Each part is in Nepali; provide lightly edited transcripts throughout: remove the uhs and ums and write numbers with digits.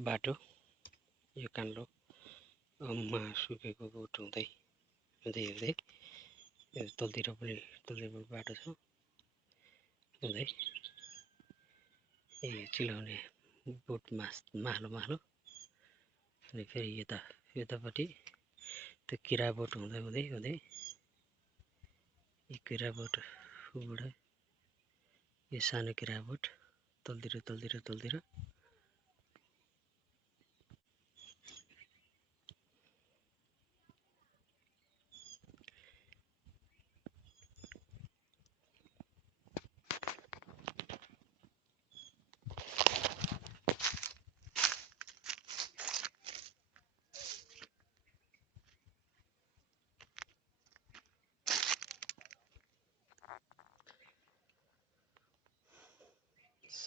बाटो यो कान्लो सुकेको बोट हुँदै हुँदै हुँदै यो तलतिर पनि बाटो छ हुँदै चिलाउने बोट माहलो अनि फेरि यतापट्टि त्यो किरा बोट हुँदै हुँदै हुँदै यो किरा बोटबाट यो सानो किरा बोट तलतिर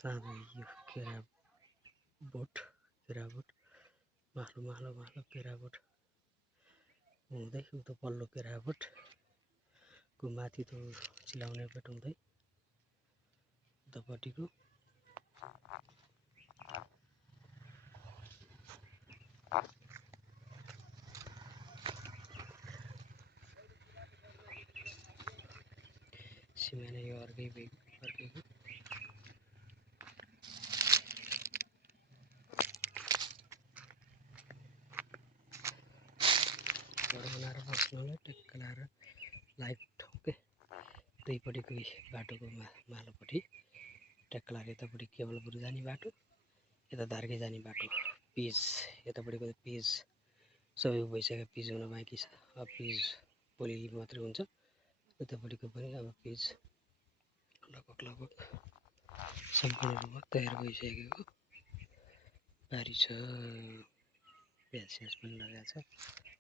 सानो यो किरा बोट माहलो किरा बोट हुँदै उता पल्लो किरा बोटको माथि त्यो चिलाउने बोट हुँदै उतापट्टिको सिमाना यो अर्कैको घर बनाएर बस्नुलाई टक्क लाएर लाइफ ठोके दुईपट्टिको बाटोको माथिल्लोपट्टि ट्याक्क लाएर यतापट्टि केवलपुर जाने बाटो यता धार्के जाने बाटो पिच यतापट्टिको पिच सबै भइसक्यो पिच हुन बाँकी छ अब पिच भोलि मात्रै हुन्छ यतापट्टिको पनि अब पिच लगभग सम्पूर्ण रूपमा तयार भइसकेको बारी छ प्याज पनि लगाएको छ